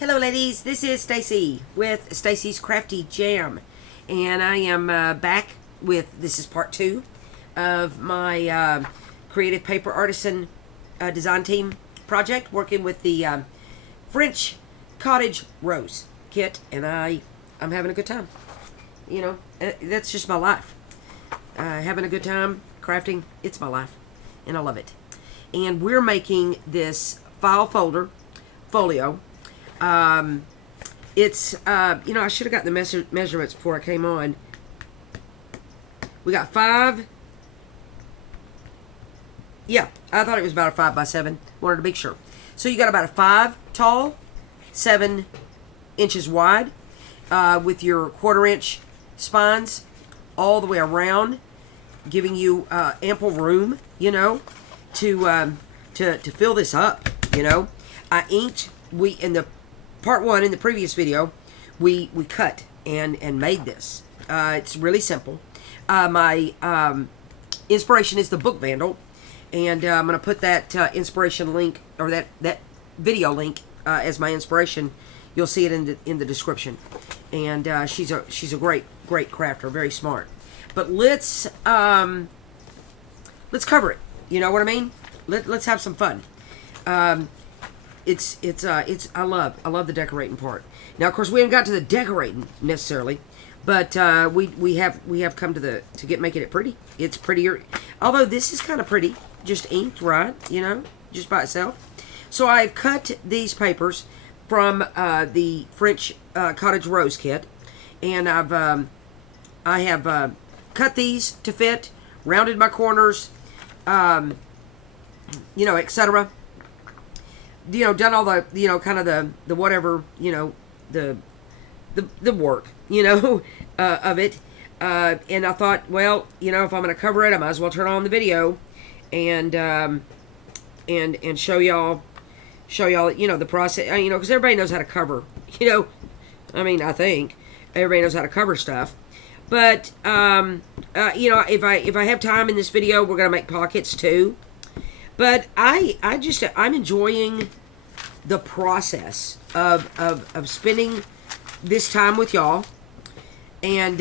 Hello ladies, this is Stacy with Stacy's Crafty Jam, and I am back with, this is part 2 of my Kreativ Paper Artisan design team project, working with the French Cottage Rose kit, and I'm having a good time. You know, that's just my life. Having a good time, crafting, it's my life, and I love it. And we're making this file folio. It's, you know, I should have gotten the measurements before I came on. We got 5. Yeah, I thought it was about a 5x7. Wanted to be sure. So you got about a 5 tall, 7 inches wide, with your 1/4 inch spines all the way around, giving you ample room, you know, to fill this up. You know, I inked. In the part 1 in the previous video, we cut and made this. It's really simple. My inspiration is the Book Vandal, and I'm going to put that inspiration link, or that video link, as my inspiration. You'll see it in the description. And she's a great crafter, very smart. But let's cover it. You know what I mean? Let's have some fun. I love the decorating part. Now, of course, we haven't got to the decorating necessarily, but we have come to making it pretty. It's prettier, although this is kind of pretty, just inked, right? You know, just by itself. So I've cut these papers from the French Cottage Rose kit, and I have cut these to fit, rounded my corners, you know, etc. You know, done all the, you know, kind of the whatever, you know, the work, you know, of it. And I thought, well, you know, if I'm going to cover it, I might as well turn on the video and show y'all, you know, the process, you know, because everybody knows how to cover, you know. I mean, I think everybody knows how to cover stuff. But, you know, if I have time in this video, we're going to make pockets too. But I'm enjoying the process of spending this time with y'all, and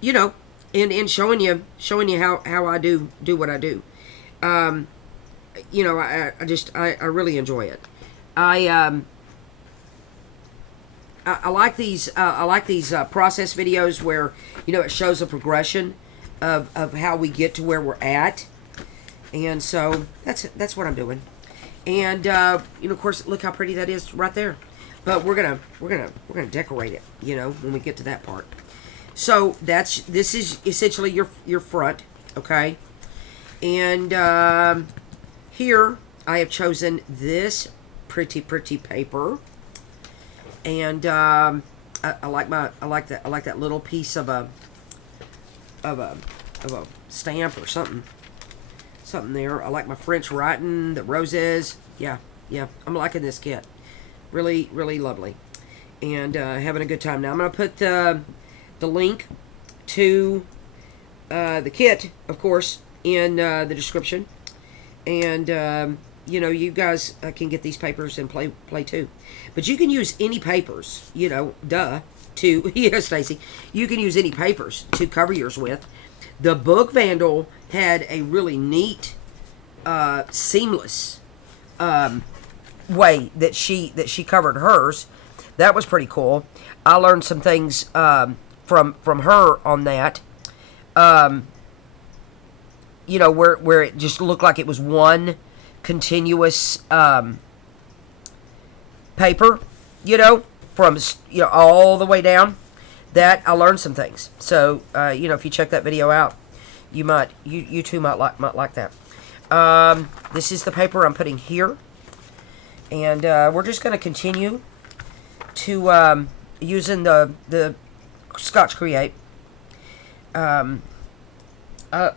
you know, and showing you how I do what I do. You know, I really enjoy it. I like these process videos where, you know, it shows a progression of how we get to where we're at. And so that's what I'm doing. And you know, of course, look how pretty that is right there. But we're gonna decorate it, you know, when we get to that part. So this is essentially your front, okay? And here I have chosen this pretty paper. And I like that little piece of a stamp or something there. I like my French writing, the roses. Yeah, I'm liking this kit. Really lovely. And having a good time. Now I'm going to put the link to the kit, of course, in the description. And, you know, you guys can get these papers and play too. But you can use any papers, you know, to, yeah, Stacy, you can use any papers to cover yours with. The Book Vandal had a really neat, seamless way that she covered hers. That was pretty cool. I learned some things from her on that. You know, where it just looked like it was one continuous paper. You know, from, you know, all the way down. That I learned some things. So you know, if you check that video out, you too might like that. This is the paper I'm putting here, and we're just going to continue to using the Scotch Create. I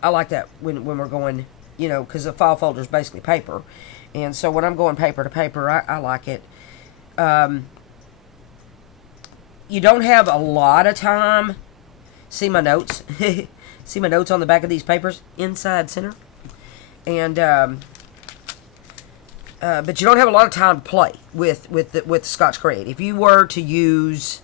like that when we're going, you know, because the file folder is basically paper, and so when I'm going paper to paper, I like it. You don't have a lot of time. See my notes? See my notes on the back of these papers? Inside center. And but you don't have a lot of time to play with the Scotch Create. If you were to use,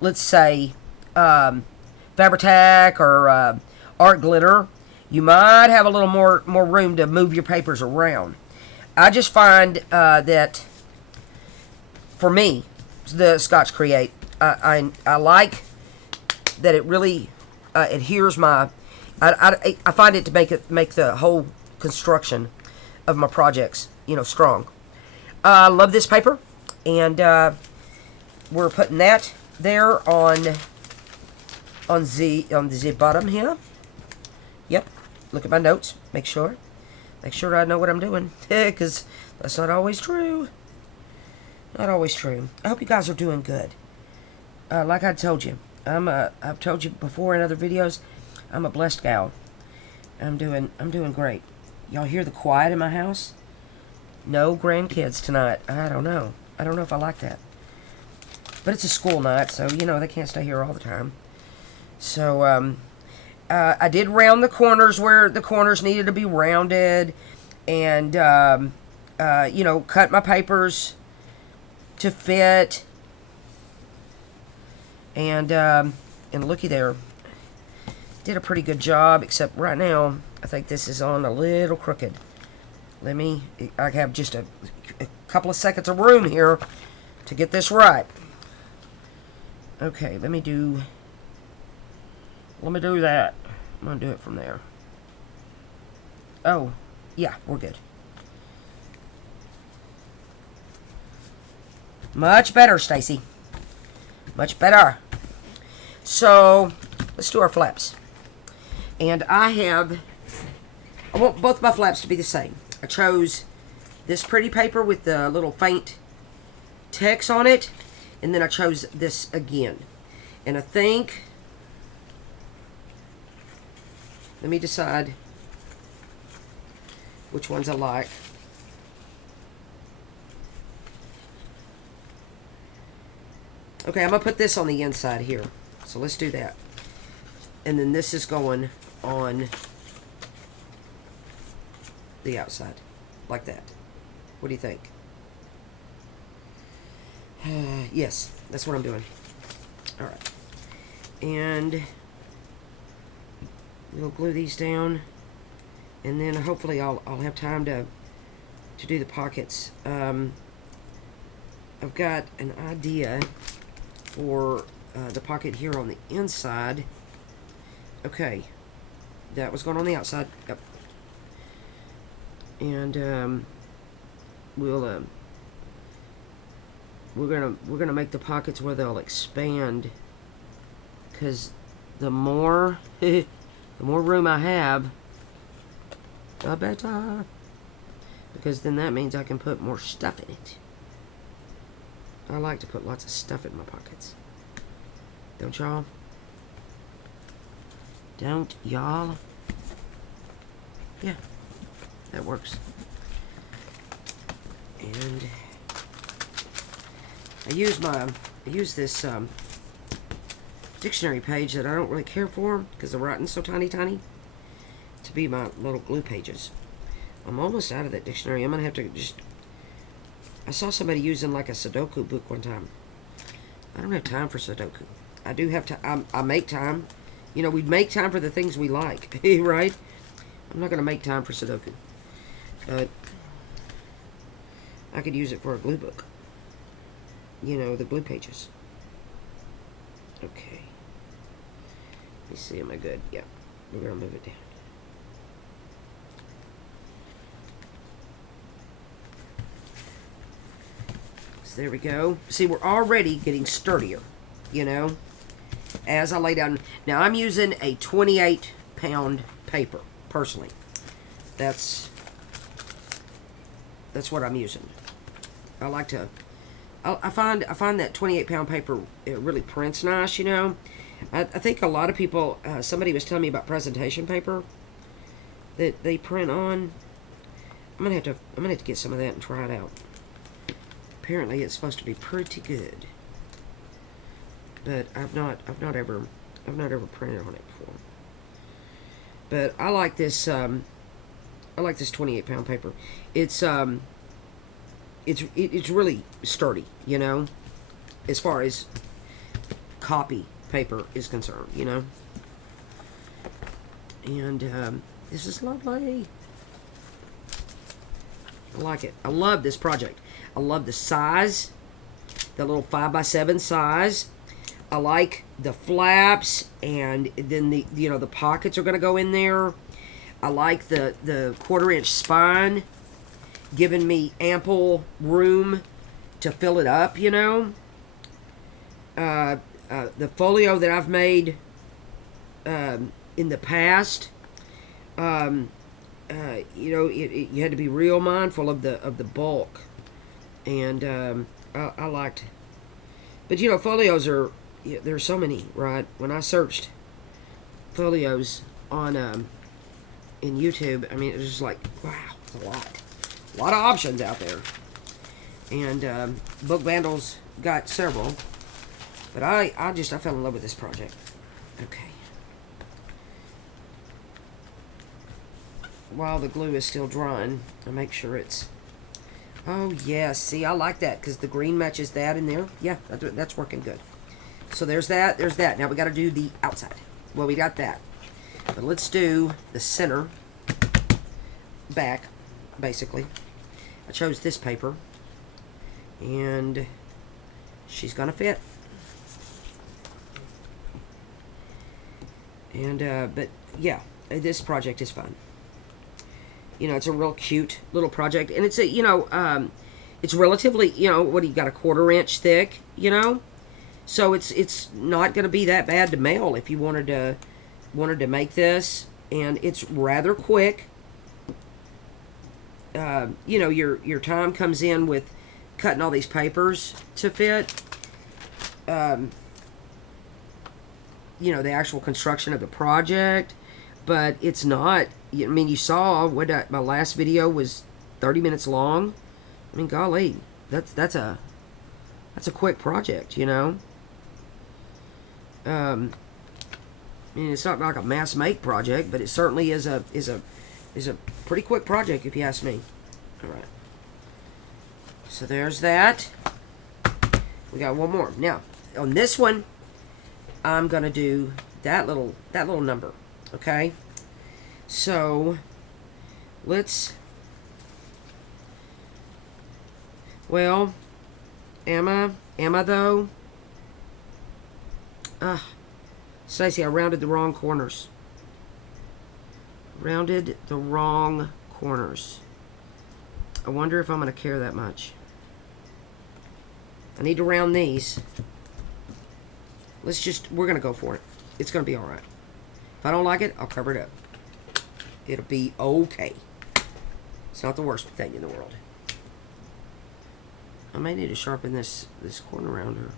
let's say, Fabri-Tac or Art Glitter, you might have a little more room to move your papers around. I just find that for me, the Scotch Create, I like that it really adheres my. I find it to make the whole construction of my projects, strong. I love this paper, and we're putting that there on the bottom here. Yep. Look at my notes. Make sure I know what I'm doing, because that's not always true. Not always true. I hope you guys are doing good. Like I told you, I've told you before in other videos, I'm a blessed gal. I'm doing great. Y'all hear the quiet in my house? No grandkids tonight. I don't know if I like that. But it's a school night, so they can't stay here all the time. So I did round the corners where the corners needed to be rounded, and cut my papers to fit. And looky there, did a pretty good job, except right now I think this is on a little crooked. I have just a couple of seconds of room here to get this right. Okay, let me do that. I'm gonna do it from there. Oh, yeah, we're good. Much better, Stacy. Much better. So, let's do our flaps. And I want both my flaps to be the same. I chose this pretty paper with the little faint text on it, and then I chose this again. And I think, let me decide which ones I like. Okay, I'm going to put this on the inside here. So let's do that. And then this is going on the outside. Like that. What do you think? Yes, that's what I'm doing. Alright. And we'll glue these down. And then hopefully I'll have time to do the pockets. I've got an idea for the pocket here on the inside. Okay, that was going on the outside. Yep. And we're gonna make the pockets where they'll expand, because the more the more room I have, the better. Because then that means I can put more stuff in it. I like to put lots of stuff in my pockets. Don't y'all? Don't y'all? Yeah, that works. And I use this dictionary page that I don't really care for because the writing's so tiny to be my little glue pages. I'm almost out of that dictionary. I'm gonna have to just. I saw somebody using like a Sudoku book one time. I don't have time for Sudoku. I do have to. I make time. We make time for the things we like, right? I'm not gonna make time for Sudoku, but I could use it for a glue book. The glue pages. Okay. Let me see. Am I good? Yeah. We're gonna move it down. There we go. See, we're already getting sturdier, as I lay down. Now, I'm using a 28-pound paper, personally. That's what I'm using. I like to. I find that 28-pound paper, it really prints nice. I think a lot of people. Somebody was telling me about presentation paper that they print on. I'm gonna have to get some of that and try it out. Apparently, it's supposed to be pretty good, but I've not ever printed on it before. But I like this. I like this 28-pound paper. It's it's really sturdy, you know, as far as copy paper is concerned, you know. And this is lovely. I like it. I love this project. I love the size, the little 5x7 size. I like the flaps, and then the the pockets are going to go in there. I like the 1/4-inch spine, giving me ample room to fill it up, you know. The folio that I've made in the past, you know, you had to be real mindful of the bulk, and I liked. But you know, folios are, there's so many, right? When I searched folios on in YouTube, I mean, it was just like, wow, a lot of options out there. And Book Vandel's got several, but I fell in love with this project. Okay. While the glue is still drying, I make sure it's... Oh, yeah. See, I like that because the green matches that in there. Yeah, that's working good. So there's that. There's that. Now we got to do the outside. Well, we got that. But let's do the center back, basically. I chose this paper. And she's going to fit. And, but, yeah, this project is fun. You know, it's a real cute little project. And it's a, you know, it's relatively, you know, what do you got, a 1/4 inch thick, you know? So it's not going to be that bad to mail if you wanted to make this. And it's rather quick. You know, your time comes in with cutting all these papers to fit. You know, the actual construction of the project. But it's not... I mean, you saw what my last video was 30 minutes long. I mean, golly, that's a quick project, you know. I mean, it's not like a mass make project, but it certainly is a pretty quick project if you ask me. All right. So there's that. We got one more. Now, on this one, I'm gonna do that little number. Okay. So, let's... Well, am I though? Stacey, I rounded the wrong corners. Rounded the wrong corners. I wonder if I'm going to care that much. I need to round these. We're going to go for it. It's going to be alright. If I don't like it, I'll cover it up. It'll be okay. It's not the worst thing in the world. I may need to sharpen this corner rounder.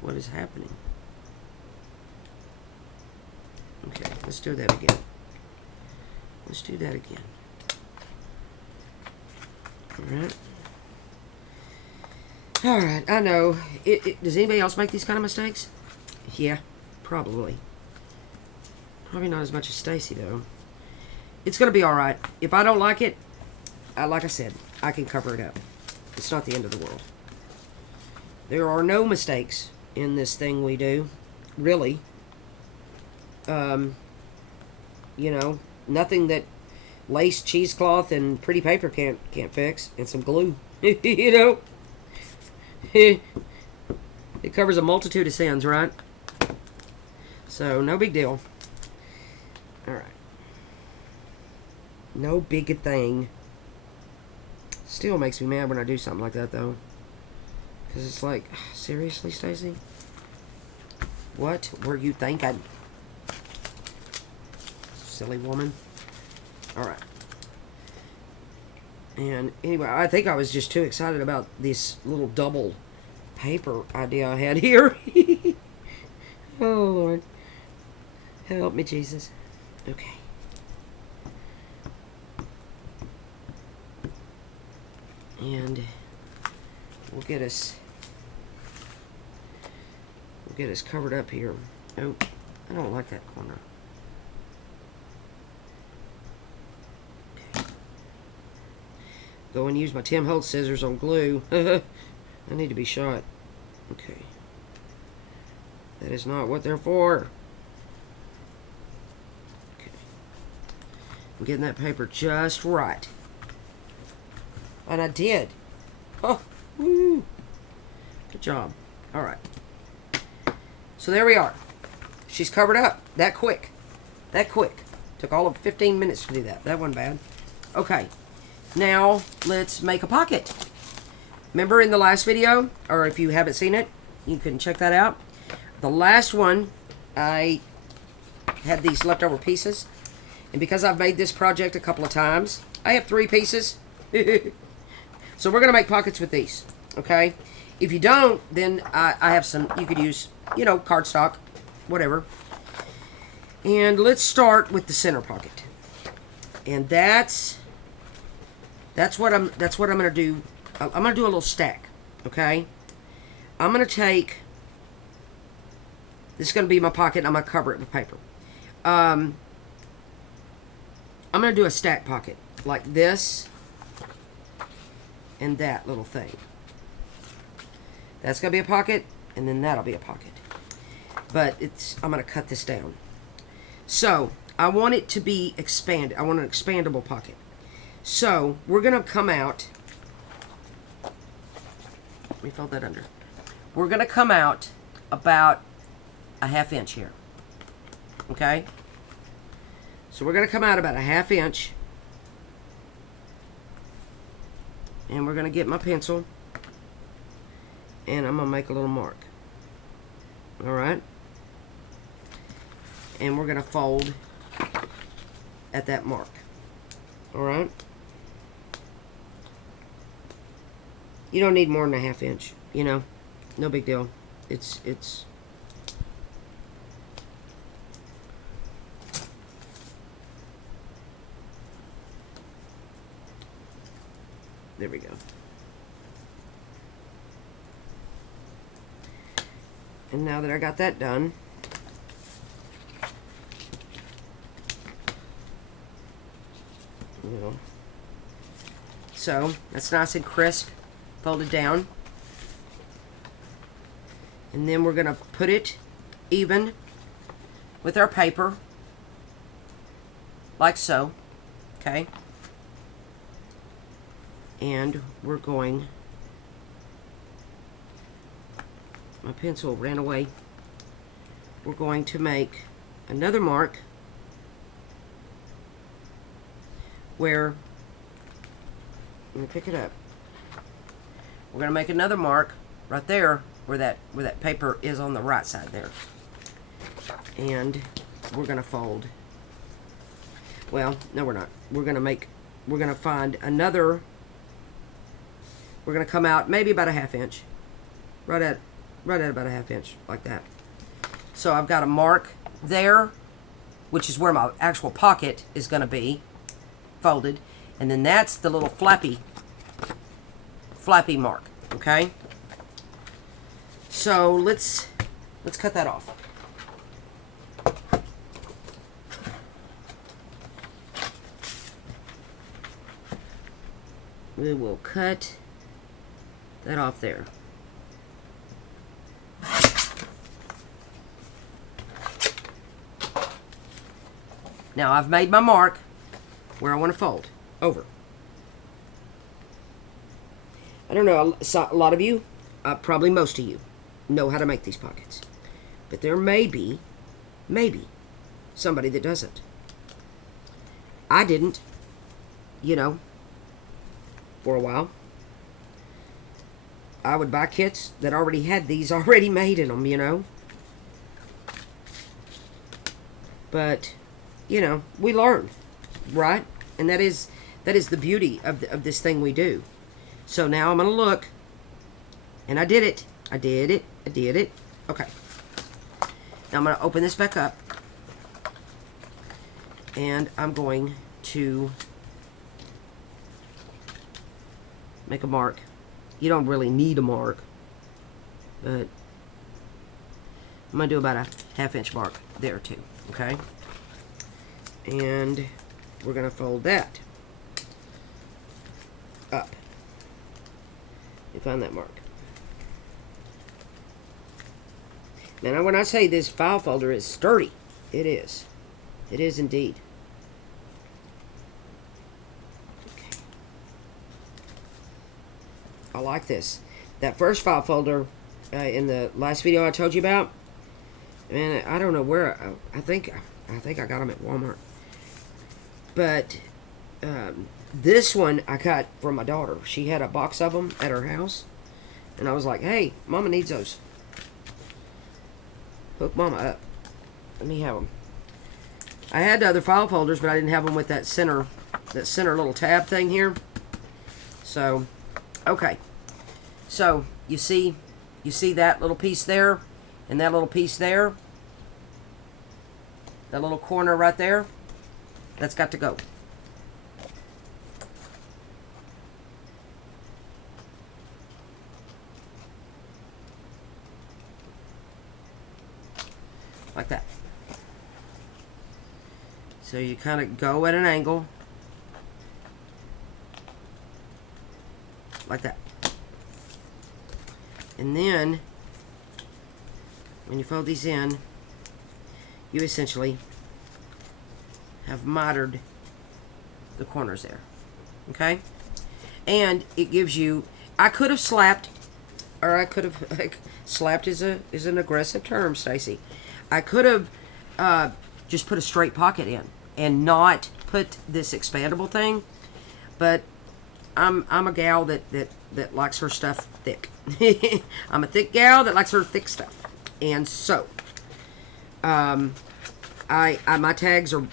What is happening? Okay, let's do that again. Let's do that again. Alright. Alright, I know. Does anybody else make these kind of mistakes? Yeah, probably. Probably not as much as Stacy, though. It's going to be alright. If I don't like it, like I said, I can cover it up. It's not the end of the world. There are no mistakes in this thing we do. Really. You know, nothing that lace, cheesecloth, and pretty paper can't fix. And some glue. You know? It covers a multitude of sins, right? So, no big deal. Alright. No big thing. Still makes me mad when I do something like that, though. Because it's like, seriously, Stacy? What were you thinking? Silly woman. Alright. And anyway, I think I was just too excited about this little double paper idea I had here. Oh, Lord. Help me, Jesus. Okay. And we'll get us covered up here. Oh, I don't like that corner. Okay. Go and use my Tim Holtz scissors on glue. I need to be shot. Okay. That is not what they're for. Okay. I'm getting that paper just right. And I did. Oh, woo. Good job. All right. So there we are. She's covered up that quick. That quick. Took all of 15 minutes to do that. That wasn't bad. Okay. Now, let's make a pocket. Remember in the last video, or if you haven't seen it, you can check that out. The last one, I had these leftover pieces. And because I've made this project a couple of times, I have 3 pieces. So we're going to make pockets with these. Okay? If you don't, then I have some, you could use, you know, cardstock, whatever. And let's start with the center pocket. And that's what I'm going to do. I'm going to do a little stack, okay? I'm going to take, this is going to be my pocket, and I'm going to cover it with paper. I'm going to do a stack pocket, like this, and that little thing. That's going to be a pocket, and then that'll be a pocket. But I'm going to cut this down. So, I want it to be expanded. I want an expandable pocket. So, we're going to come out. Let me fold that under. We're going to come out about a 1/2 inch here. Okay? So, we're going to come out about a 1/2 inch. And we're going to get my pencil. And I'm going to make a little mark. Alright? And we're going to fold at that mark. Alright? You don't need more than a 1/2 inch, you know? No big deal. It's there we go. And now that I got that done, so that's nice and crisp, folded down. And then we're going to put it even with our paper, like so, okay? And we're going, my pencil ran away. We're going to make another mark where, let me pick it up. We're going to make another mark right there where that paper is on the right side there. And we're going to fold. Well, no we're not. We're going to find another, we're going to come out maybe about a 1/2 inch. Right at about a 1/2 inch, like that. So I've got a mark there, which is where my actual pocket is going to be folded, and then that's the little flappy mark. Okay. So let's cut that off. We will cut that off there. Now I've made my mark where I want to fold over. I don't know, a lot of you, probably most of you, know how to make these pockets. But there may be somebody that doesn't. I didn't, you know, for a while. I would buy kits that already had these already made in them, you know. But, you know, we learn, right? And that is the beauty of this thing we do. So now I'm going to look, and I did it. I did it. Okay. Now I'm going to open this back up, and I'm going to make a mark. You don't really need a mark, but I'm going to do about a 1/2 inch mark there too, okay? And we're going to fold that. up. You find that mark. Now, when I say this file folder is sturdy, it is. It is indeed. Okay. I like this. That first file folder in the last video I told you about, and I don't know where. I think I got them at Walmart. But this one I got from my daughter. She had a box of them at her house, and I was like, "Hey, Mama needs those. Hook Mama up. Let me have them." I had the other file folders, but I didn't have them with that center little tab thing here. So, okay. So you see that little piece there, and that little piece there, that little corner right there. That's got to go. Like that. So you kind of go at an angle. Like that. And then, when you fold these in, you essentially have mitered the corners there. Okay? And it gives you, I could have slapped, or I could have, like, slapped is an aggressive term, Stacy. I could have just put a straight pocket in and not put this expandable thing, but I'm a gal that likes her stuff thick. I'm a thick gal that likes her thick stuff, and so my tags are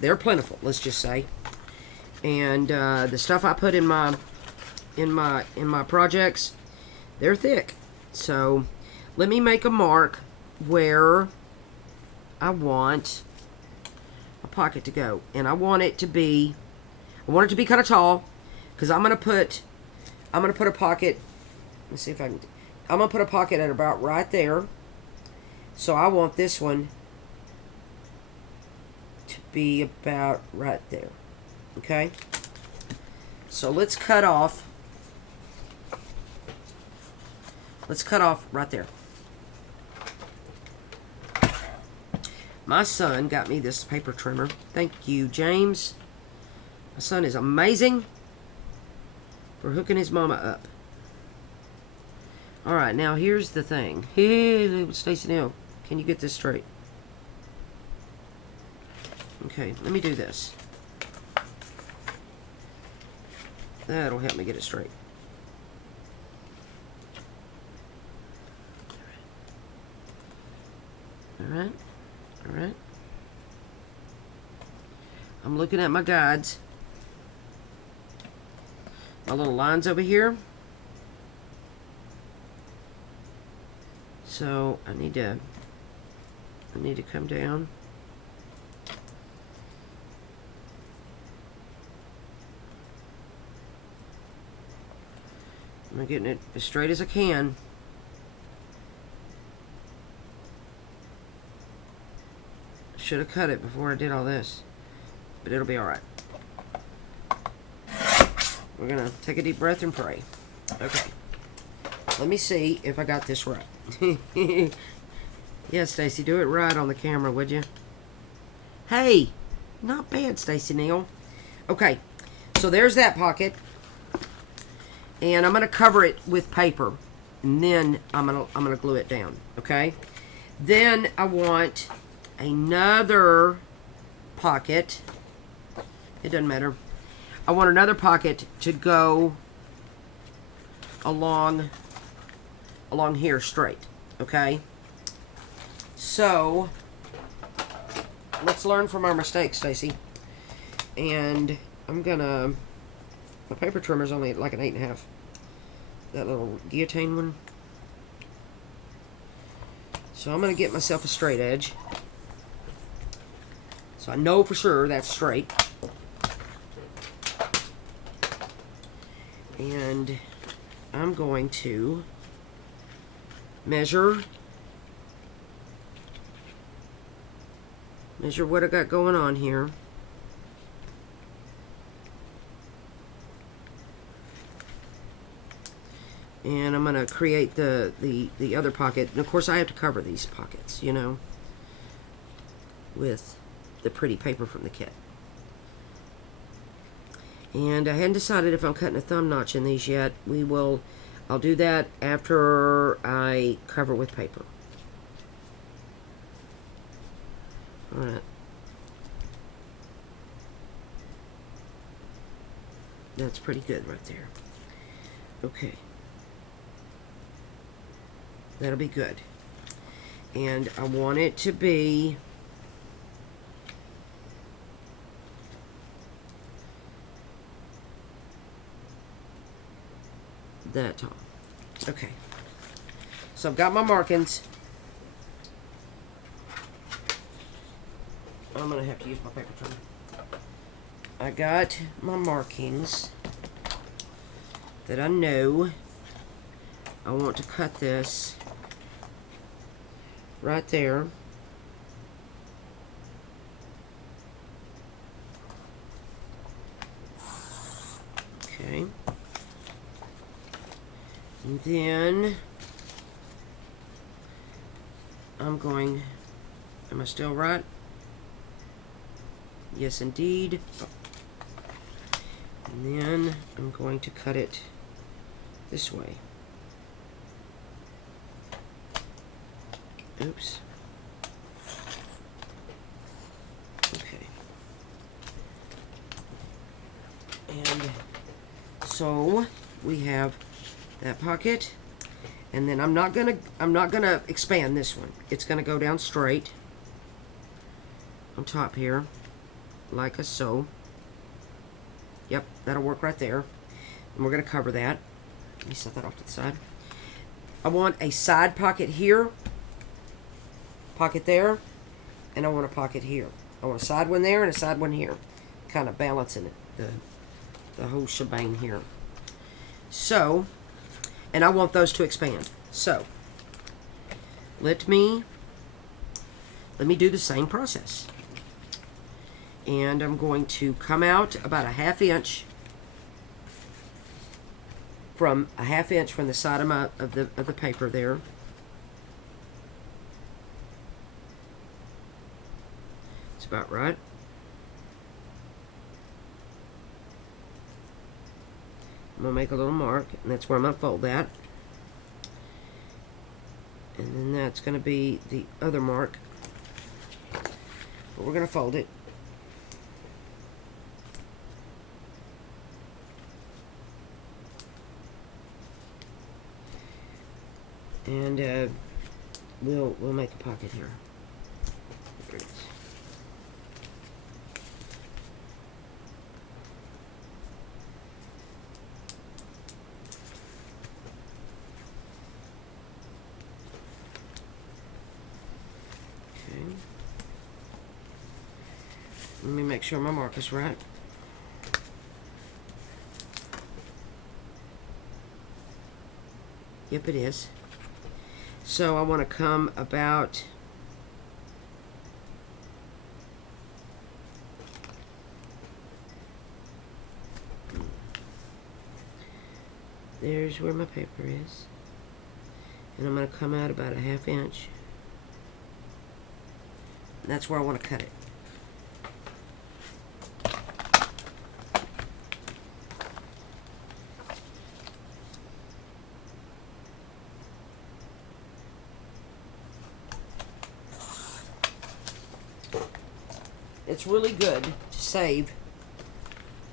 they're plentiful. Let's just say, and the stuff I put in my projects, they're thick. So let me make a mark where I want a pocket to go, and I want it to be kind of tall, because I'm gonna put a pocket. Let's see if I can. I'm gonna put a pocket at about right there. So I want this one to be about right there. Okay. So let's cut off. Let's cut off right there. My son got me this paper trimmer. Thank you, James. My son is amazing for hooking his mama up. Alright, now here's the thing. Hey, Stacey Neal, can you get this straight? Okay, let me do this. That'll help me get it straight. Alright. Alright. I'm looking at my guides. My little lines over here. So I need to come down. I'm getting it as straight as I can. Should have cut it before I did all this, but it'll be alright. We're gonna take a deep breath and pray. Okay. Let me see if I got this right. Yeah, Stacy, do it right on the camera, would you? Hey, not bad, Stacy Neal. Okay, so there's that pocket, and I'm gonna cover it with paper, and then I'm gonna glue it down. Okay. Then I want another pocket. It doesn't matter. I want another pocket to go along here straight. Okay. So let's learn from our mistakes, Stacy. And I'm gonna. My paper trimmer's only like an 8.5. That little guillotine one. So I'm gonna get myself a straight edge. So I know for sure that's straight. And I'm going to measure what I got going on here. And I'm going to create the other pocket. And of course I have to cover these pockets, you know, with the pretty paper from the kit. And I hadn't decided if I'm cutting a thumb notch in these yet. I'll do that after I cover with paper. Alright. That's pretty good right there. Okay. That'll be good. And I want it to be that tall. Okay. So I've got my markings. I'm going to have to use my paper trimmer. I got my markings that I know I want to cut this right there. Okay. And then I'm going, am I still right? Yes, indeed. And then I'm going to cut it this way. Oops. Okay. And so we have that pocket, and then I'm not gonna expand this one. It's gonna go down straight on top here, like so. Yep, that'll work right there. And we're gonna cover that. Let me set that off to the side. I want a side pocket here, pocket there, and I want a pocket here. I want a side one there and a side one here, kind of balancing it, the whole shebang here. So, and I want those to expand. So, let me do the same process. And I'm going to come out about a ½ inch from the side of the paper there. It's about right. I'm going to make a little mark, and that's where I'm going to fold that. And then that's going to be the other mark. But we're going to fold it. And we'll make a pocket here. There it is. Okay. Let me make sure my mark is right. Yep, it is. So I want to come about there's where my paper is, and I'm going to come out about a ½ inch. And that's where I want to cut it. It's really good to save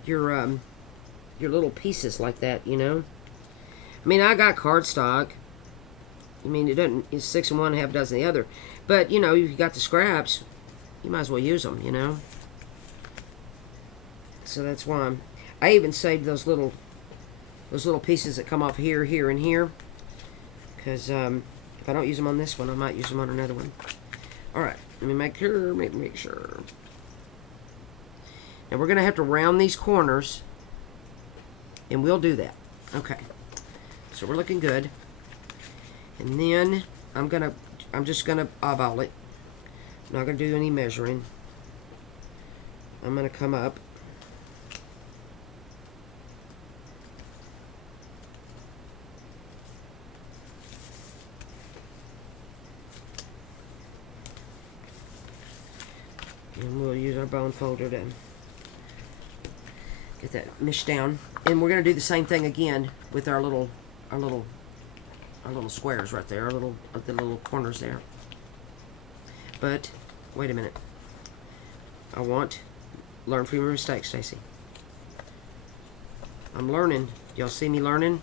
your little pieces like that, you know. I mean, I got cardstock. I mean, it's 6 in one, half dozen the other. But you know, you got the scraps, you might as well use them, you know. So that's why I even saved those little pieces that come off here, here, and here. Because if I don't use them on this one, I might use them on another one. All right, let me make sure. And we're going to have to round these corners, and we'll do that. Okay, so we're looking good. And then I'm just going to eyeball it. I'm not going to do any measuring. I'm going to come up. And we'll use our bone folder to get that meshed down. And we're going to do the same thing again with our little squares right there, the little corners there. But wait a minute. Learn from your mistakes, Stacy. I'm learning. Y'all see me learning?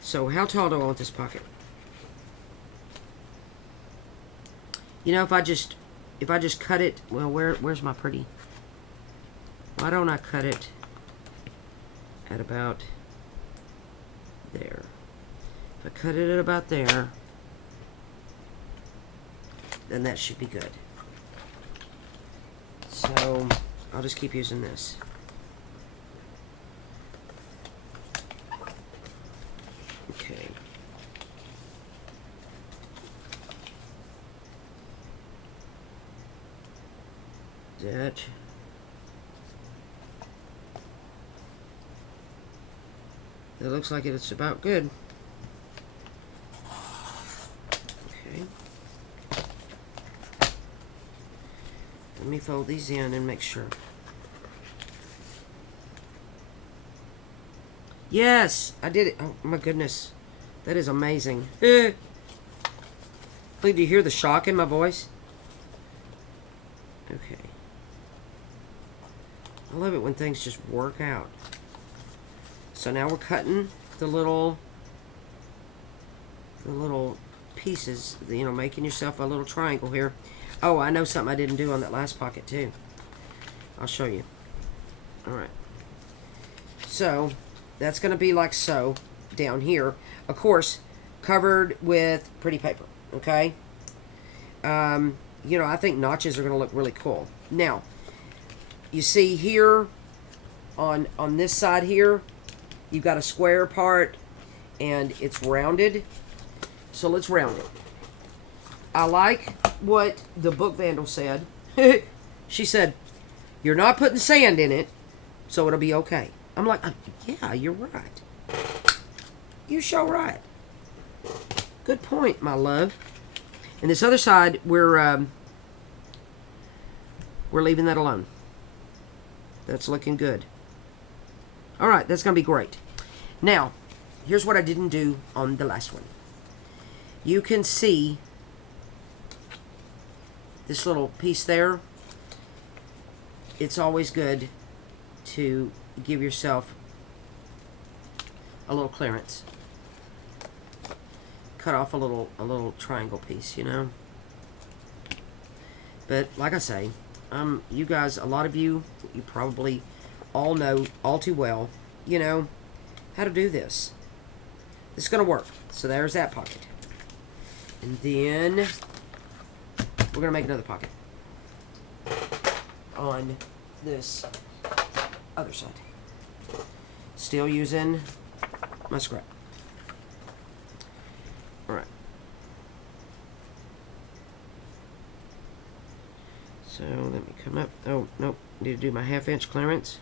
So how tall do I want this pocket? You know, if I just cut it, well, where's my pretty? Why don't I cut it at about there? If I cut it at about there, then that should be good. So I'll just keep using this. Okay. That looks like it's about good. Okay. Let me fold these in and make sure. Yes, I did it. Oh my goodness. That is amazing. Do you hear the shock in my voice? Okay. I love it when things just work out. So now we're cutting the little pieces, you know, making yourself a little triangle here. Oh, I know something I didn't do on that last pocket too. I'll show you. Alright. So, that's going to be like so, down here. Of course, covered with pretty paper, okay? You know, I think notches are going to look really cool. Now, you see here, on this side here, you've got a square part, and it's rounded. So let's round it. I like what the Book Vandal said. She said, you're not putting sand in it, so it'll be okay. I'm like, yeah, you're right. You sure right. Good point, my love. And this other side, we're leaving that alone. That's looking good. All right, that's going to be great. Now, here's what I didn't do on the last one. You can see this little piece there. It's always good to give yourself a little clearance. Cut off a little triangle piece, you know. But like I say, you guys, a lot of you probably all know all too well, you know, how to do this. This is going to work. So there's that pocket. And then we're going to make another pocket on this other side. Still using my scrap. Alright. So let me come up. Oh, nope. Need to do my 1/2 inch clearance.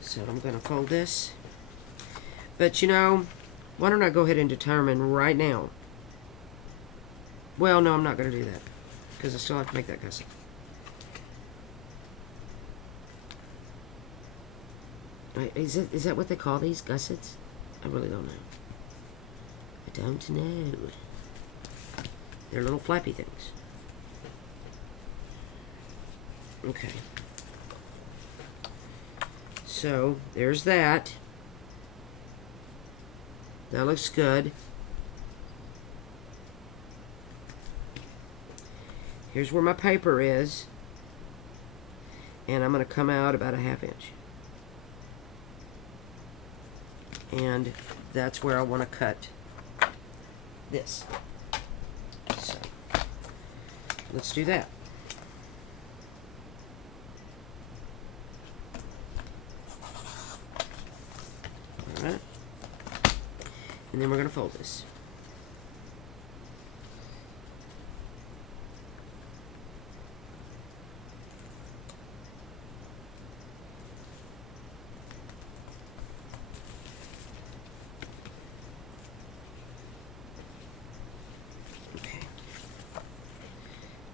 So I'm going to fold this. But you know, why don't I go ahead and determine right now? Well, no, I'm not going to do that, because I still have to make that gusset. Is that what they call these, gussets? I really don't know. I don't know. They're little flappy things. Okay. So, there's that. That looks good. Here's where my paper is. And I'm going to come out about a 1/2 inch. And that's where I want to cut this. So, let's do that. Alright. And then we're going to fold this.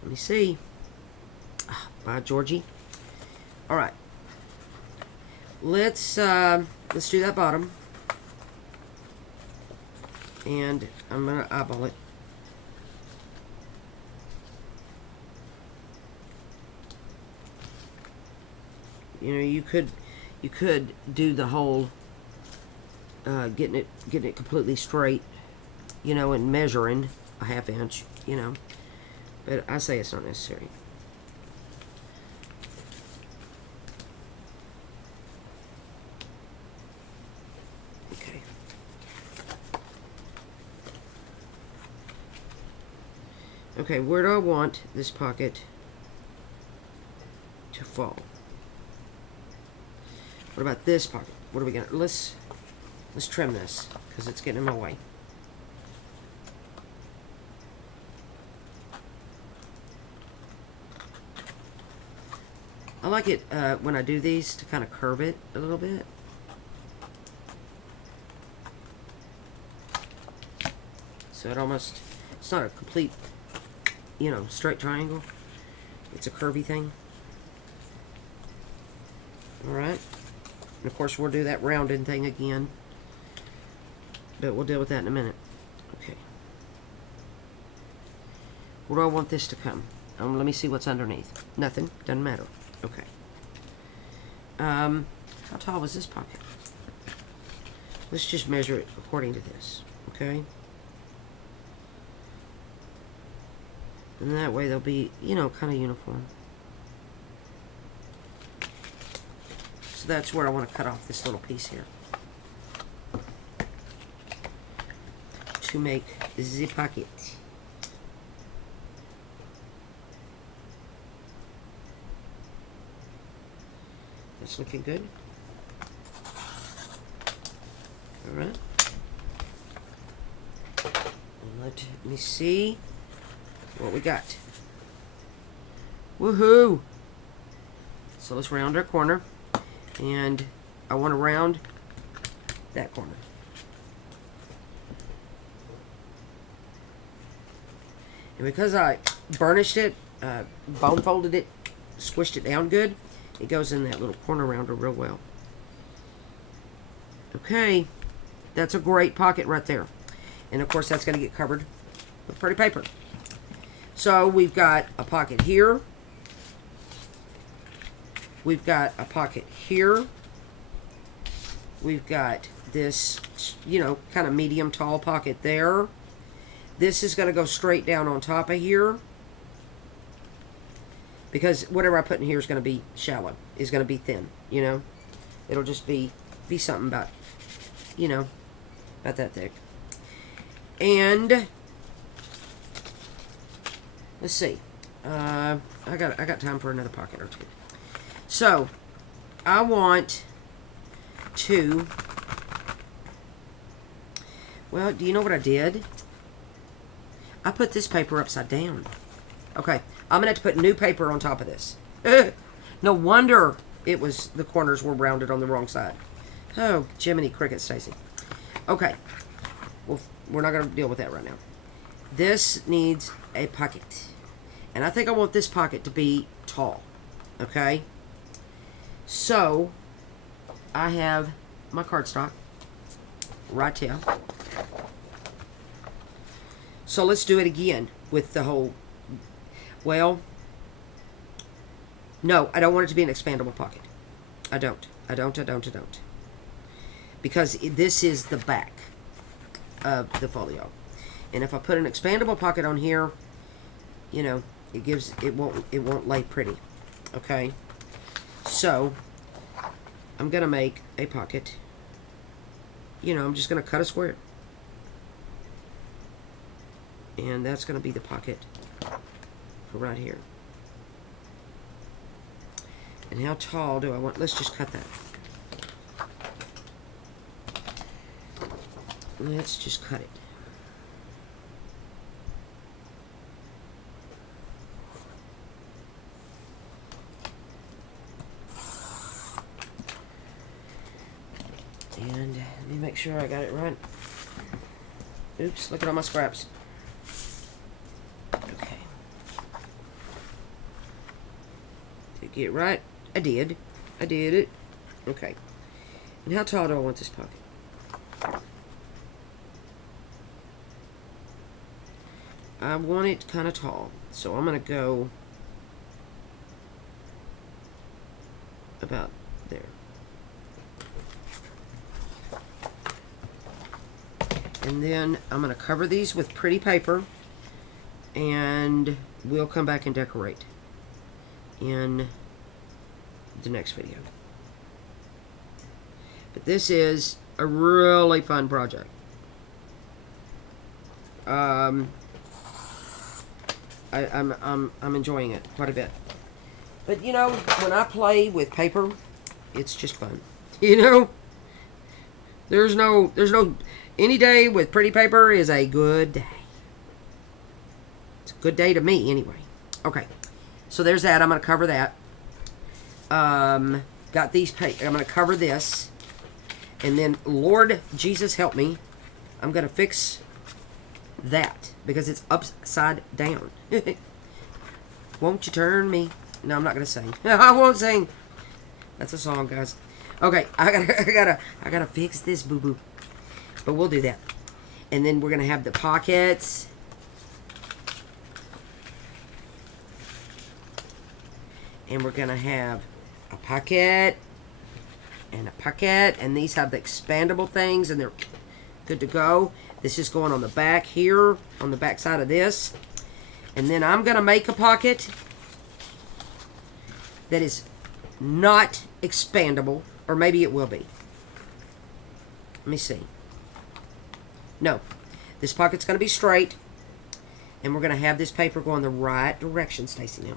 Let me see. Bye, Georgie. All right. Let's do that bottom. And I'm gonna eyeball it. You know, you could do the whole getting it completely straight, you know, and measuring a 1/2 inch, you know. But I say it's not necessary. Okay. Okay, where do I want this pocket to fall? What about this pocket? What are we gonna, let's trim this because it's getting in my way. I like it when I do these to kind of curve it a little bit. So it almost, it's not a complete, you know, straight triangle. It's a curvy thing. Alright. And of course we'll do that rounded thing again. But we'll deal with that in a minute. Okay. Where do I want this to come? Let me see what's underneath. Nothing. Doesn't matter. Okay. How tall was this pocket? Let's just measure it according to this. Okay. And that way they'll be, you know, kind of uniform. So that's where I want to cut off this little piece here. To make the pocket. That's looking good. Alright. Let me see what we got. Woohoo! So let's round our corner. And I want to round that corner. And because I burnished it, bone folded it, squished it down good, it goes in that little corner rounder real well. Okay, that's a great pocket right there. And of course that's going to get covered with pretty paper. So we've got a pocket here. We've got a pocket here. We've got this, you know, kind of medium tall pocket there. This is going to go straight down on top of here. Because whatever I put in here is going to be shallow. Is going to be thin, you know. It'll just be something about, you know, about that thick. And let's see. I got time for another pocket or two. So I want to. Well, do you know what I did? I put this paper upside down. Okay, I'm gonna have to put new paper on top of this. No wonder it was, the corners were rounded on the wrong side. Oh, Jiminy Cricket, Stacy. Okay, well, we're not gonna deal with that right now. This needs a pocket, and I think I want this pocket to be tall. Okay, so I have my cardstock right here. So let's do it again with the whole. Well, no, I don't want it to be an expandable pocket. I don't. Because this is the back of the folio. And if I put an expandable pocket on here, you know, it won't lay pretty. Okay? So, I'm going to make a pocket. You know, I'm just going to cut a square. And that's going to be the pocket for right here. And how tall do I want? Let's just cut that. Let's just cut it. And let me make sure I got it right. Oops, look at all my scraps. Okay. get it right. I did it. Okay. And how tall do I want this pocket? I want it kind of tall, so I'm going to go about there. And then I'm going to cover these with pretty paper, and we'll come back and decorate in the next video. But this is a really fun project. I'm enjoying it quite a bit. But you know, when I play with paper, it's just fun. You know, there's no any day with pretty paper is a good day. It's a good day to me anyway. Okay, so there's that. I'm gonna cover that. Got these I'm gonna cover this, and then Lord Jesus help me, I'm gonna fix that because it's upside down. Won't you turn me? No, I'm not gonna sing. I won't sing. That's a song, guys. Okay, I gotta fix this, boo boo. But we'll do that. And then we're gonna have the pockets. And we're gonna have a pocket and a pocket, and these have the expandable things, and they're good to go. This is going on the back here, on the back side of this. And then I'm gonna make a pocket that is not expandable, or maybe it will be. Let me see. No, this pocket's gonna be straight, and we're gonna have this paper go in the right direction, Stacy. Now,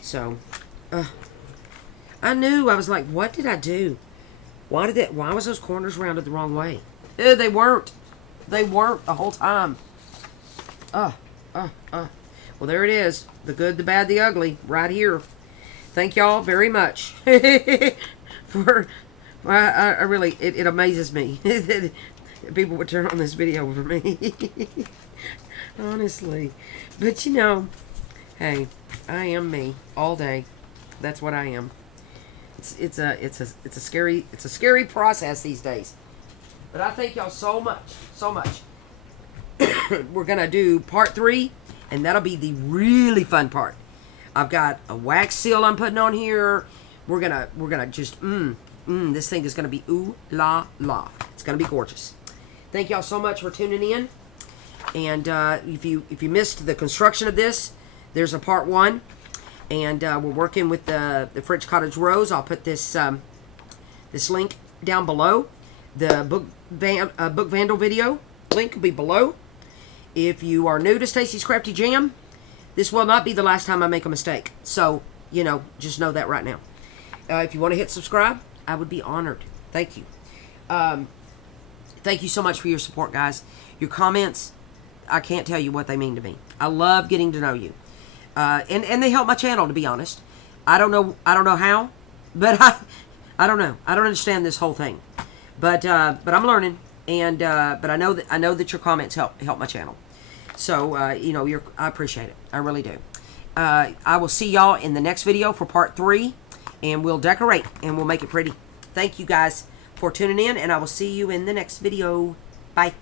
so I knew. I was like, what did I do? Why was those corners rounded the wrong way? They weren't. They weren't the whole time. Well, there it is. The good, the bad, the ugly, right here. Thank y'all very much for. I really, it amazes me that people would turn on this video for me. Honestly, but you know, hey, I am me all day. That's what I am. It's a scary process these days. But I thank y'all so much. We're gonna do part 3, and that'll be the really fun part. I've got a wax seal I'm putting on here. We're gonna just this thing is gonna be ooh la la. It's gonna be gorgeous. Thank y'all so much for tuning in. And if you missed the construction of this, there's a part 1. And we're working with the French Cottage Rose. I'll put this this link down below. The Book Vandal video link will be below. If you are new to Stacy's Crafty Jam, this will not be the last time I make a mistake. So, you know, just know that right now. If you want to hit subscribe, I would be honored. Thank you. Thank you so much for your support, guys. Your comments, I can't tell you what they mean to me. I love getting to know you. And they help my channel, to be honest. I don't know how, but I don't know. I don't understand this whole thing. But I'm learning, and but I know that your comments help my channel. So you know, I appreciate it. I really do. I will see y'all in the next video for part 3, and we'll decorate and we'll make it pretty. Thank you guys for tuning in, and I will see you in the next video. Bye.